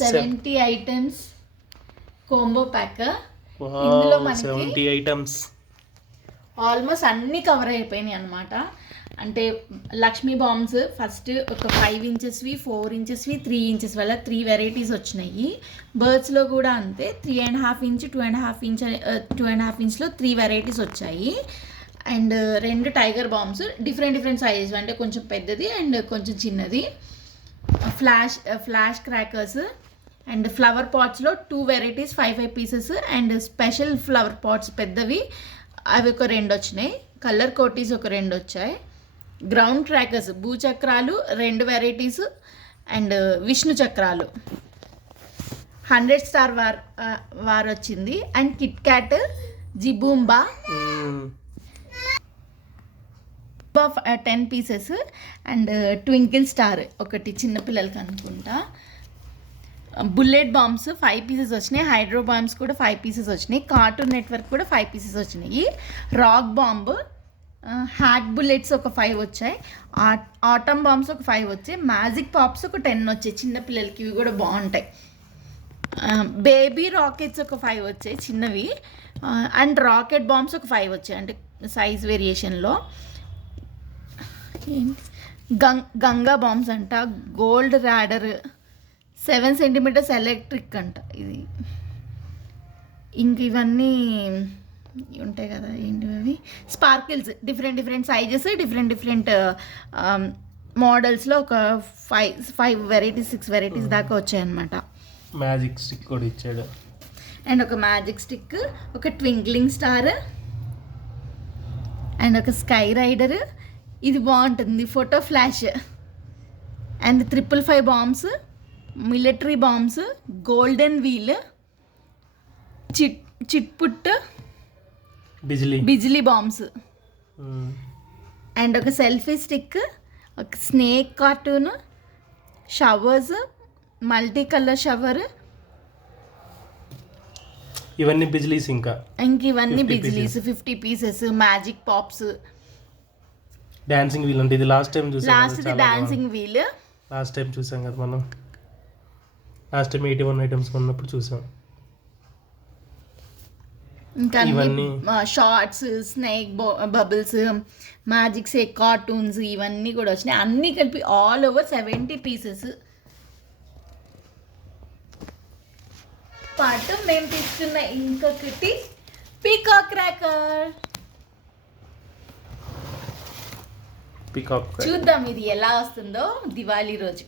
70 items combo pack. ఇందులో మనకి 70 items almost అన్నీ కవర్ అయిపోయినాయి అనమాట. అంటే లక్ష్మీ బాంబ్స్ ఫస్ట్ ఒక 5 ఇంచెస్వి, 4 ఇంచెస్వి, 3 ఇంచెస్ వల్ల 3 వెరైటీస్ వచ్చినాయి. బర్డ్స్లో కూడా అంతే 3.5 ఇంచ్, 2.5 ఇంచ్లో 3 వెరైటీస్ వచ్చాయి. And 2 tiger bombs different sizes, అంటే కొంచెం పెద్దది అండ్ కొంచెం చిన్నది. ఫ్లాష్ క్రాకర్స్ అండ్ ఫ్లవర్ పాట్స్లో 2 varieties 5 pieces. And special flower pots పెద్దవి అవి ఒక 2 వచ్చినాయి. కలర్ కోటీస్ ఒక 2 వచ్చాయి. గ్రౌండ్ క్రాకర్స్ భూచక్రాలు 2 వెరైటీస్. అండ్ విష్ణు చక్రాలు 100 స్టార్ వార్ వచ్చింది. అండ్ కిట్ క్యాట్, జిబూంబా 10 పీసెస్. అండ్ ట్వింకిల్ స్టార్ ఒకటి చిన్నపిల్లలకి అనుకుంటా. బుల్లెట్ బాంబ్స్ 5 పీసెస్ వచ్చినాయి. హైడ్రో బాంబ్స్ కూడా 5 పీసెస్ వచ్చినాయి. కార్టూన్ నెట్వర్క్ కూడా 5 పీసెస్ వచ్చినాయి. రాక్ బాంబ్, హ్యాట్ బుల్లెట్స్ ఒక 5 వచ్చాయి. ఆటమ్ బాంబ్స్ ఒక 5 వచ్చాయి. మ్యాజిక్ పాప్స్ ఒక 10 వచ్చాయి చిన్నపిల్లలకి, ఇవి కూడా బాగుంటాయి. బేబీ రాకెట్స్ ఒక 5 వచ్చాయి చిన్నవి. అండ్ రాకెట్ బాంబ్స్ ఒక 5 వచ్చాయి, అంటే సైజ్ వేరియేషన్లో. గంగా బాంబ్స్ అంట, గోల్డ్ ర్యాడర్ 7 సెంటీమీటర్స్ ఎలక్ట్రిక్ అంట ఇది. ఇంక ఇవన్నీ ఉంటాయి కదా, ఏంటివి అవి, స్పార్కిల్స్ డిఫరెంట్ సైజెస్, డిఫరెంట్ మోడల్స్లో ఒక 5 వెరైటీస్ 6 వెరైటీస్ దాకా వచ్చాయన్నమాట. మ్యాజిక్ స్టిక్ కూడా ఇచ్చాడు. అండ్ ఒక మ్యాజిక్ స్టిక్, ఒక ట్వింక్లింగ్ స్టార్ అండ్ ఒక స్కై రైడర్. ఇది బాగుంటుంది, photo flash. And 555 bombs, military bombs, golden wheel, చిట్పుట్, బిజిలీ బాంబ్స్. అండ్ ఒక సెల్ఫీ స్టిక్, ఒక snake cartoon, showers, multi colour shower. ఇవన్నీ బిజిలీస్. ఇంక ఇవన్నీ బిజిలీస్ 50 pieces. Magic pops, dancing wheel అంటే ఇది last time dancing wheel last time చూసాం కదా మనం. లాస్ట్ టైం 81 ఐటమ్స్ ఉన్నప్పుడు చూసాం. ఇంకా షార్ట్స్, స్నేక్ బబుల్స్, మ్యాజిక్ సే కార్టూన్స్ ఇవన్నీ కూడా వచ్చినాయి. అన్నీ కలిపి ఆల్ ఓవర్ 70 పీసెస్. పాటు మేము తీసుకున్న ఇంకొకటి పీకాక్ క్రాకర్. చూద్దాం ఇది ఎలా వస్తుందో దివాళీ రోజు.